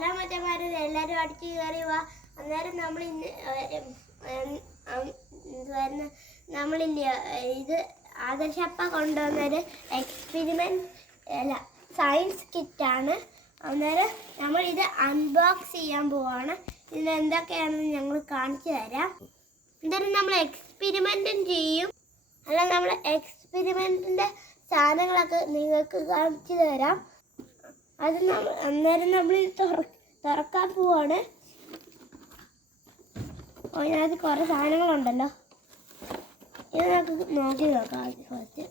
Hello മറ്റന്മാരും എല്ലാവരും അടിച്ചു കയറി വാ. അന്നേരം നമ്മൾ ഇന്ന് നമ്മളില്ല ഇത് ആദർശപ്പ കൊണ്ടുവന്നൊരു എക്സ്പെരിമെൻറ്റ് അല്ല സയൻസ് കിറ്റാണ്. അന്നേരം നമ്മൾ ഇത് അൺബോക്സ് ചെയ്യാൻ പോവാണ്. ഇതിന് എന്തൊക്കെയാണെന്ന് ഞങ്ങൾ കാണിച്ചു തരാം. എന്തായാലും നമ്മൾ എക്സ്പെരിമെൻറ്റും ചെയ്യും. അല്ല നമ്മൾ എക്സ്പെരിമെൻറ്റിൻ്റെ സാധനങ്ങളൊക്കെ നിങ്ങൾക്ക് കാണിച്ചു തരാം. അത് അന്നേരം നമ്മൾ തുറക്കാൻ പോവാണ്. അതിനകത്ത് കുറേ സാധനങ്ങളുണ്ടല്ലോ. ഇത് നമുക്ക് നോക്കി നോക്കാം. ഫസ്റ്റ്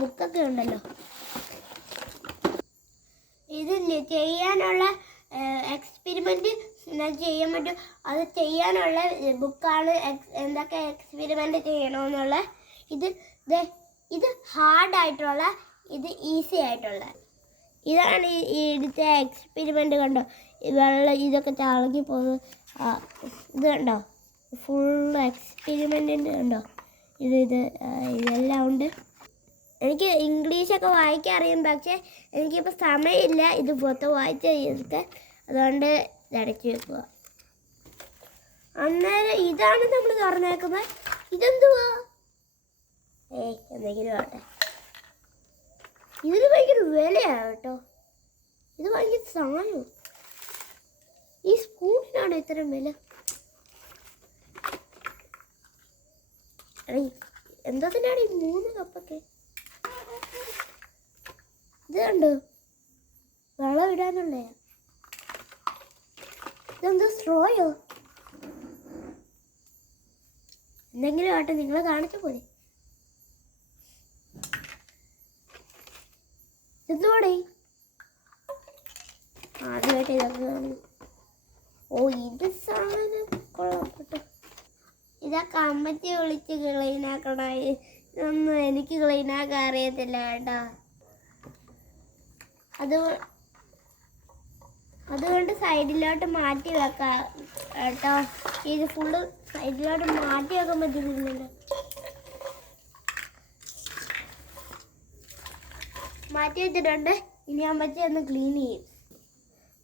ബുക്കൊക്കെ ഉണ്ടല്ലോ. ഇത് ചെയ്യാനുള്ള എക്സ്പെരിമെൻറ്റ് ചെയ്യാൻ പറ്റും. അത് ചെയ്യാനുള്ള ബുക്കാണ്. എന്തൊക്കെ എക്സ്പെരിമെൻറ്റ് ചെയ്യണമെന്നുള്ള ഇത് ഹാർഡായിട്ടുള്ള, ഇത് ഈസി ആയിട്ടുള്ള. ഇതാണ് ഈ ഇവിടുത്തെ എക്സ്പെരിമെൻറ്റ്. കണ്ടോ, വെള്ളം ഇതൊക്കെ തിളങ്ങി പോകുന്നത്. ഇത് കണ്ടോ, ഫുൾ എക്സ്പെരിമെൻറ്റിൻ്റെ കണ്ടോ. ഇതെല്ലാം ഉണ്ട്. എനിക്ക് ഇംഗ്ലീഷൊക്കെ വായിക്കാൻ അറിയാം, പക്ഷേ എനിക്കിപ്പോൾ സമയമില്ല ഇത് മൊത്തം വായിച്ച് ചെയ്തിട്ട്. അതുകൊണ്ട് ഇതടച്ചു വെക്കുക. അന്നേരം ഇതാണ് നമ്മൾ തുറന്നേക്കുന്നത്. ഇതെന്തുവാ? എന്തെങ്കിലും ആട്ടെ. ഇതിന് ഭയങ്കര വിലയാണ് കേട്ടോ. ഇത് ഭയങ്കര സാധനം. ഈ സ്പൂണിനാണ് ഇത്രയും വില. എന്തതിനാണ് ഈ 3 കപ്പൊക്കെ? ഇത് കണ്ടോ, വെള്ളം ഇടാനുള്ളയാ. ഇതെന്തോ സ്ട്രോയോ? എന്തെങ്കിലും ആട്ടെ, നിങ്ങൾ കാണിച്ചു പോലെ. എന്തുവാടേ ആദ്യമായിട്ട് ഇതൊക്കെ കാണുന്നു. ഇത് സാധനം കൊള്ളാം കേട്ടോ. ഇതൊക്കെ അമ്മച്ചി വിളിച്ച് ക്ലീനാക്കണ. ഇതൊന്നും എനിക്ക് ക്ലീനാക്കാൻ അറിയത്തില്ല കേട്ടോ. അതുകൊണ്ട് സൈഡിലോട്ട് മാറ്റി വെക്കാം കേട്ടോ. ഇത് ഫുള്ള് സൈഡിലോട്ട് മാറ്റി വെക്കാൻ പറ്റുന്നില്ലല്ലോ. മാറ്റി വെച്ചിട്ടുണ്ട്. ഇനി അമ്മച്ചി ഒന്ന് ക്ലീൻ ചെയ്യും.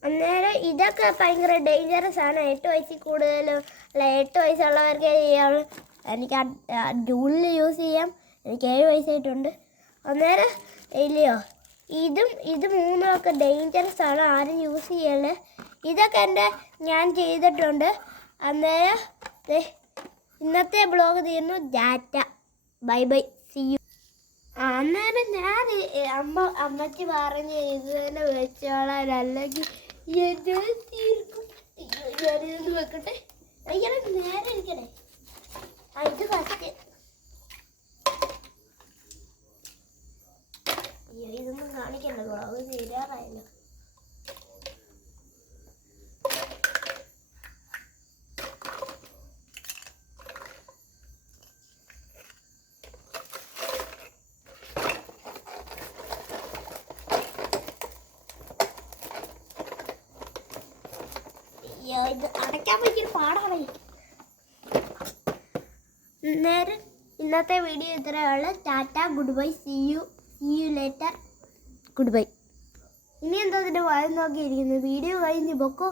അന്നേരം ഇതൊക്കെ ഭയങ്കര ഡേഞ്ചറസ് ആണ്. 8 വയസ്സിൽ കൂടുതലും അല്ല, 8 വയസ്സുള്ളവർക്ക് ചെയ്യാം. എനിക്ക് ജൂണിൽ യൂസ് ചെയ്യാം. എനിക്ക് 7 വയസ്സായിട്ടുണ്ട്. അന്നേരം ഇല്ലയോ, ഇത് 3 ഡേഞ്ചറസ് ആണ്. ആരും യൂസ് ചെയ്യല്ലേ. ഇതൊക്കെ ഞാൻ ചെയ്തിട്ടുണ്ട്. അന്നേരം ഇന്നത്തെ ബ്ലോഗ് തീർന്നു. ഡാറ്റ, ബൈ ബൈ, സി യു. അന്നേരം ഞാൻ അമ്മച്ചി പറഞ്ഞ് ഇത് തന്നെ വെച്ചോളാൻ, അല്ലെങ്കിൽ തീർക്കും. ഞാനിതൊന്ന് വെക്കട്ടെ. എനിക്കത് നേരെ ഇരിക്കണേ. ഇത് ഫസ്റ്റ്. ഇതൊന്നും കാണിക്കണ്ട, ബ്ലോഗ് തീരാറായല്ലോ. ഇത് അടയ്ക്കാൻ ഭയങ്കര പാടാണ്. നേരെ ഇന്നത്തെ വീഡിയോ ഇത്രയുള്ള. Tata, good bye, see you later, good bye. ഇനി എന്താ ഇതിൻ്റെ വായ നോക്കിയിരിക്കുന്നത്? വീഡിയോ കഴിഞ്ഞ് പൊക്കോ.